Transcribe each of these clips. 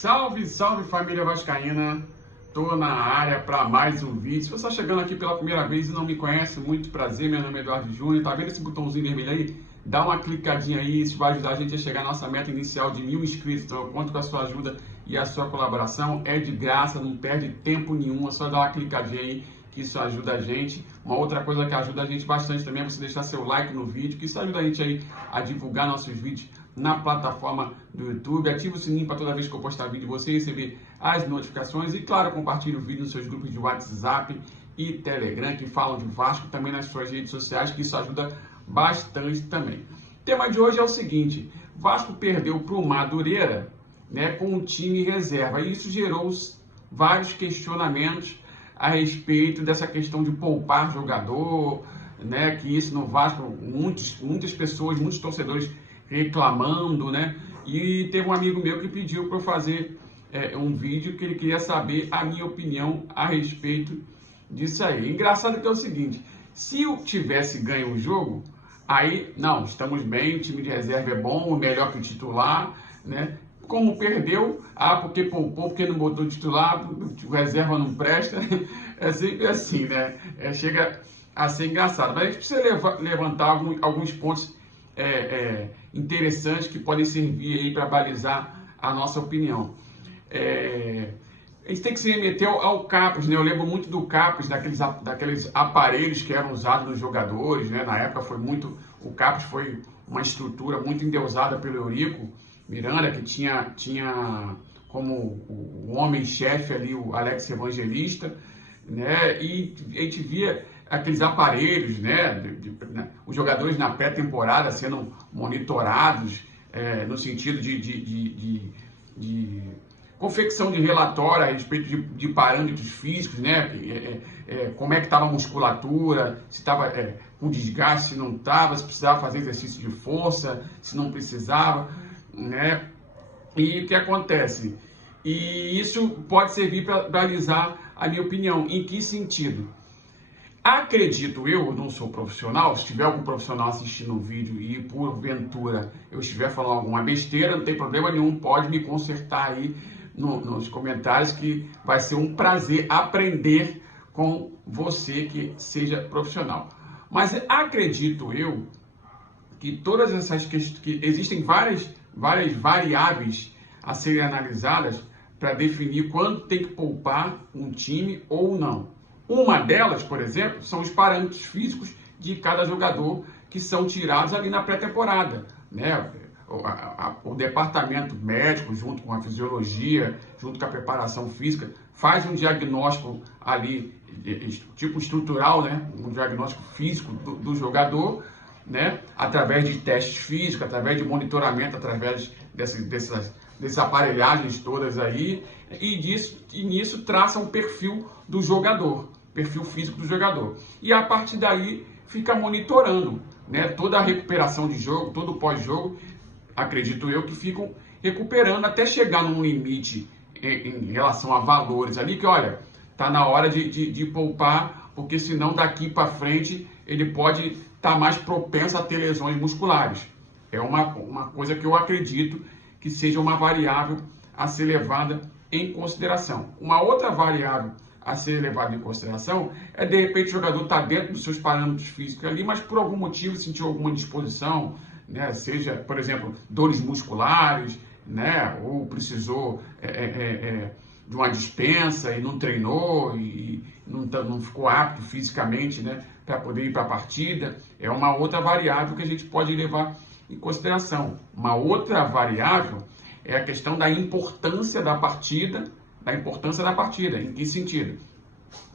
Salve, salve família vascaína, tô na área para mais um vídeo. Se você está chegando aqui pela primeira vez e não me conhece, muito prazer, meu nome é Eduardo Júnior. Tá vendo esse botãozinho vermelho aí? Dá uma clicadinha aí, isso vai ajudar a gente a chegar à nossa meta inicial de 1000 inscritos. Então eu conto com a sua ajuda e a sua colaboração, é de graça, não perde tempo nenhum, é só dar uma clicadinha aí que isso ajuda a gente. Uma outra coisa que ajuda a gente bastante também é você deixar seu like no vídeo, que isso ajuda a gente aí a divulgar nossos vídeos na plataforma do YouTube. Ativa o sininho para toda vez que eu postar vídeo você receber as notificações e, claro, compartilhe o vídeo nos seus grupos de WhatsApp e Telegram que falam de Vasco, também nas suas redes sociais, que isso ajuda bastante também. O tema de hoje é o seguinte: Vasco perdeu para o Madureira, né, com um time reserva, e isso gerou vários questionamentos a respeito dessa questão de poupar jogador, né, que isso no Vasco, muitas pessoas, muitos torcedores reclamando, né, e teve um amigo meu que pediu para eu fazer um vídeo que ele queria saber a minha opinião a respeito disso aí. Engraçado que é o seguinte: se eu tivesse ganho o jogo, aí, não, estamos bem, o time de reserva é bom, melhor que o titular, né? Como perdeu, porque poupou, porque não botou titular, o reserva não presta, é sempre assim, né? Chega a ser engraçado. Mas a gente precisa levantar alguns pontos interessantes que podem servir aí para balizar a nossa opinião. A gente tem que se remeter ao Capres, né? Eu lembro muito do Capres, daqueles aparelhos que eram usados nos jogadores, né? Na época o Capres foi uma estrutura muito endeusada pelo Eurico Miranda, que tinha como o homem-chefe ali o Alex Evangelista, né? E a gente via aqueles aparelhos, né? Os jogadores na pré-temporada sendo monitorados, no sentido de confecção de relatório a respeito de parâmetros físicos, né? Como é que estava a musculatura, se estava com desgaste, se não estava, se precisava fazer exercício de força, se não precisava, né? E o que acontece? E isso pode servir para balizar a minha opinião. Em que sentido? Acredito eu não sou profissional, se tiver algum profissional assistindo o vídeo e porventura eu estiver falando alguma besteira, não tem problema nenhum, pode me consertar aí nos comentários, que vai ser um prazer aprender com você que seja profissional. Mas acredito eu que todas essas questões, que existem várias variáveis a serem analisadas para definir quando tem que poupar um time ou não. Uma delas, por exemplo, são os parâmetros físicos de cada jogador que são tirados ali na pré-temporada, né? O departamento médico, junto com a fisiologia, junto com a preparação física, faz um diagnóstico ali, tipo estrutural, né? Um diagnóstico físico do jogador, né? Através de testes físicos, através de monitoramento, através dessas aparelhagens todas aí, e nisso traça um perfil do jogador, perfil físico do jogador. E a partir daí fica monitorando, né? Toda a recuperação de jogo, todo o pós-jogo, acredito eu que ficam recuperando até chegar num limite em relação a valores ali, que olha, tá na hora de poupar, porque senão daqui para frente ele pode estar mais propenso a ter lesões musculares. É uma coisa que eu acredito que seja uma variável a ser levada em consideração. Uma outra variável a ser levada em consideração é, de repente, o jogador está dentro dos seus parâmetros físicos ali, mas por algum motivo sentiu alguma disposição, né? Seja, por exemplo, dores musculares, né? Ou precisou de uma dispensa e não treinou e não ficou apto fisicamente, né, para poder ir para a partida. É uma outra variável que a gente pode levar em consideração. Uma outra variável é a questão da importância da partida. Em que sentido?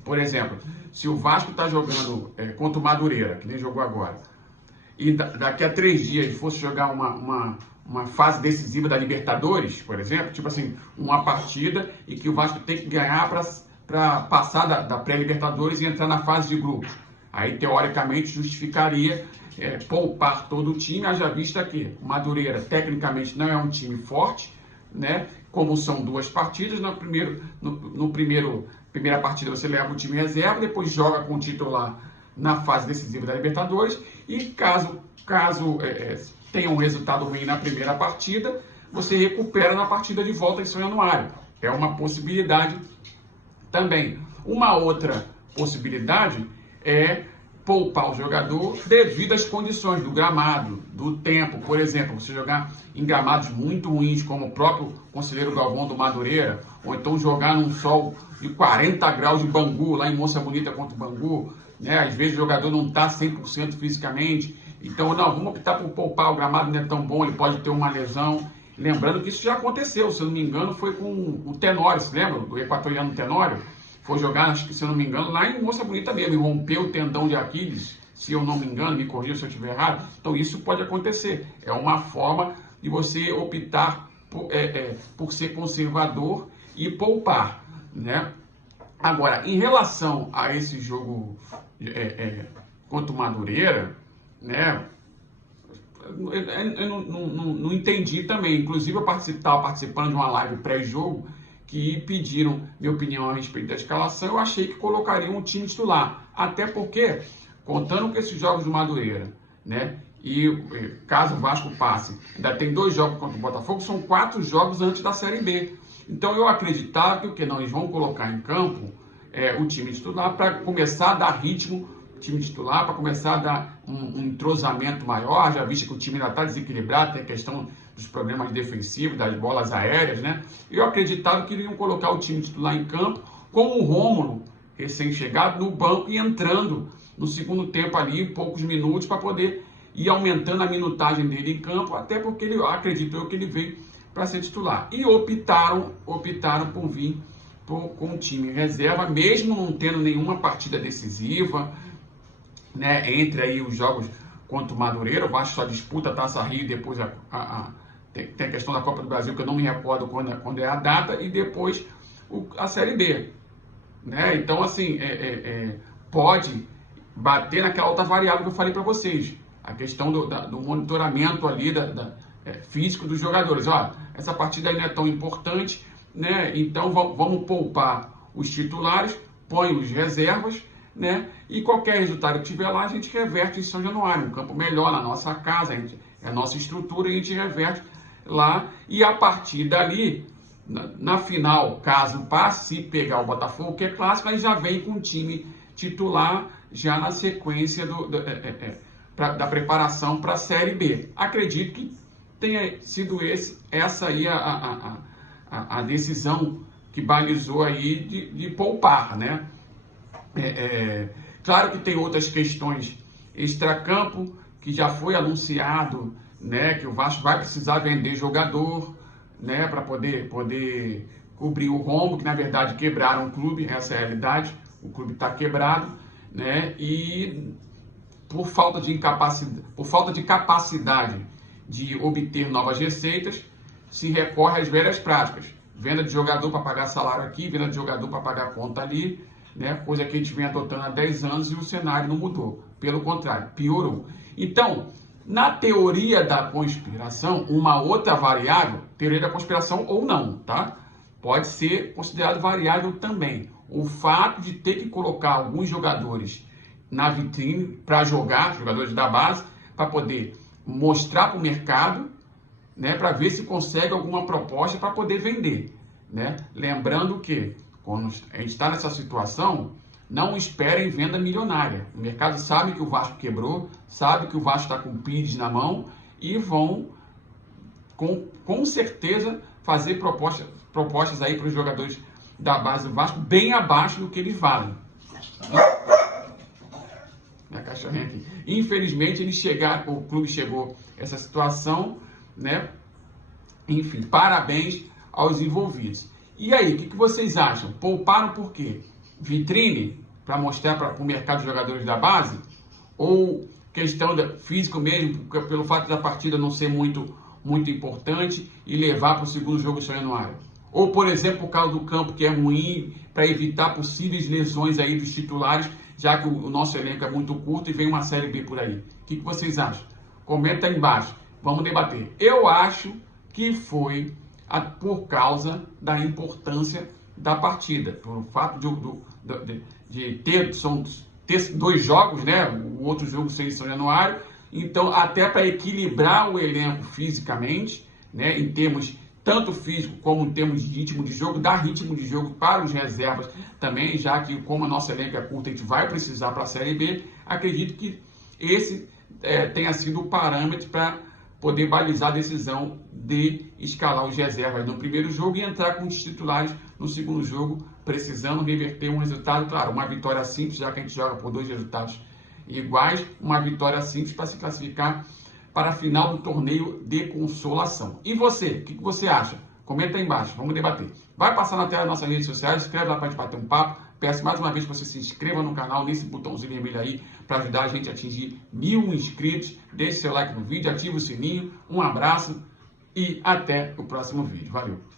Por exemplo, se o Vasco está jogando contra o Madureira, que nem jogou agora, e daqui a 3 dias fosse jogar uma fase decisiva da Libertadores, por exemplo, tipo assim, uma partida e que o Vasco tem que ganhar para passar da pré-Libertadores e entrar na fase de grupos. Aí, teoricamente, justificaria poupar todo o time, haja vista que o Madureira, tecnicamente, não é um time forte, né? Como são 2 partidas, primeira partida você leva o time reserva, depois joga com o titular na fase decisiva da Libertadores, e caso tenha um resultado ruim na primeira partida, você recupera na partida de volta em São Januário. É uma possibilidade também. Uma outra possibilidade é poupar o jogador devido às condições do gramado, do tempo. Por exemplo, você jogar em gramados muito ruins, como o próprio conselheiro Galvão do Madureira, ou então jogar num sol de 40 graus de Bangu, lá em Moça Bonita contra o Bangu, né? Às vezes o jogador não está 100% fisicamente, então não, vamos optar por poupar, o gramado não é tão bom, ele pode ter uma lesão. Lembrando que isso já aconteceu, se eu não me engano, foi com o Tenório, se lembra? Do equatoriano Tenório? Foi jogar, acho que se eu não me engano, lá em Moça Bonita mesmo, e rompeu o tendão de Aquiles, se eu não me engano, me corrija se eu estiver errado. Então isso pode acontecer. É uma forma de você optar por ser conservador e poupar, né? Agora, em relação a esse jogo contra o Madureira, né? Eu não entendi também. Inclusive, eu estava participando de uma live pré-jogo que pediram minha opinião a respeito da escalação. Eu achei que colocariam um time titular. Até porque, contando com esses jogos do Madureira, né? E caso o Vasco passe, ainda tem 2 jogos contra o Botafogo, são 4 jogos antes da Série B. Então eu acreditava que o que não, eles vão colocar em campo o time titular para começar a dar ritmo, time titular, para começar a dar um entrosamento maior, já visto que o time ainda está desequilibrado, tem a questão dos problemas defensivos, das bolas aéreas, né? Eu acreditava que iriam colocar o time titular em campo com o Rômulo, recém-chegado, no banco e entrando no segundo tempo ali, em poucos minutos, para poder ir aumentando a minutagem dele em campo, até porque ele acreditou que ele veio para ser titular. E optaram por vir com o time reserva, mesmo não tendo nenhuma partida decisiva, né, entre aí os jogos contra o Madureira. O Vasco só disputa a Taça Rio e depois tem a questão da Copa do Brasil, que eu não me recordo quando é a data, e depois a Série B, né? Então, assim, pode bater naquela outra variável que eu falei para vocês, a questão do monitoramento ali físico dos jogadores. Ó, essa partida aí não é tão importante, né? Então vamos poupar os titulares, põe os reservas, né? E qualquer resultado que tiver lá, a gente reverte em São Januário, um campo melhor na nossa casa, é a nossa estrutura, a gente reverte lá, e a partir dali, na final, caso passe, se pegar o Botafogo, que é clássico, aí já vem com o time titular, já na sequência da preparação para a Série B. Acredito que tenha sido essa aí a decisão que balizou aí de poupar, né? Claro que tem outras questões extracampo, que já foi anunciado, né, que o Vasco vai precisar vender jogador, né, para poder cobrir o rombo, que na verdade quebraram o clube, essa é a realidade, o clube está quebrado, né, e por falta de capacidade de obter novas receitas, se recorre às velhas práticas, venda de jogador para pagar salário aqui, venda de jogador para pagar conta ali, né? Coisa que a gente vem adotando há 10 anos e o cenário não mudou. Pelo contrário, piorou. Então, na teoria da conspiração, uma outra variável, teoria da conspiração ou não, tá? Pode ser considerado variável também. O fato de ter que colocar alguns jogadores na vitrine para jogar, jogadores da base, para poder mostrar para o mercado, né? Para ver se consegue alguma proposta para poder vender, né? Lembrando que quando a gente está nessa situação, não esperem venda milionária. O mercado sabe que o Vasco quebrou, sabe que o Vasco está com o PIDs na mão e vão, com certeza, fazer propostas aí para os jogadores da base do Vasco bem abaixo do que eles valem. Minha cachorrinha aqui. Infelizmente, o clube chegou a essa situação, né? Enfim, parabéns aos envolvidos. E aí, o que vocês acham? Pouparam por quê? Vitrine? Para mostrar para o mercado de jogadores da base? Ou questão físico mesmo, pelo fato da partida não ser muito importante e levar para o segundo jogo São Januário? Ou, por exemplo, por causa do campo que é ruim, para evitar possíveis lesões aí dos titulares, já que o nosso elenco é muito curto e vem uma Série B por aí. O que vocês acham? Comenta aí embaixo. Vamos debater. Eu acho que foi por causa da importância da partida, pelo fato de ter 2 jogos, né? O outro jogo sem São Januário, então até para equilibrar o elenco fisicamente, né, em termos tanto físico como em termos de ritmo de jogo, dar ritmo de jogo para os reservas também, já que como a nossa elenco é curta, a gente vai precisar para a Série B. Acredito que esse tenha sido o parâmetro para poder balizar a decisão de escalar os reservas no primeiro jogo e entrar com os titulares no segundo jogo, precisando reverter um resultado, claro, uma vitória simples, já que a gente joga por 2 resultados iguais, uma vitória simples para se classificar para a final do torneio de consolação. E você, o que você acha? Comenta aí embaixo, vamos debater. Vai passar na tela das nossas redes sociais, escreve lá para a gente bater um papo. Peço mais uma vez que você se inscreva no canal, nesse botãozinho vermelho aí, para ajudar a gente a atingir 1000 inscritos. Deixe seu like no vídeo, ative o sininho. Um abraço e até o próximo vídeo. Valeu!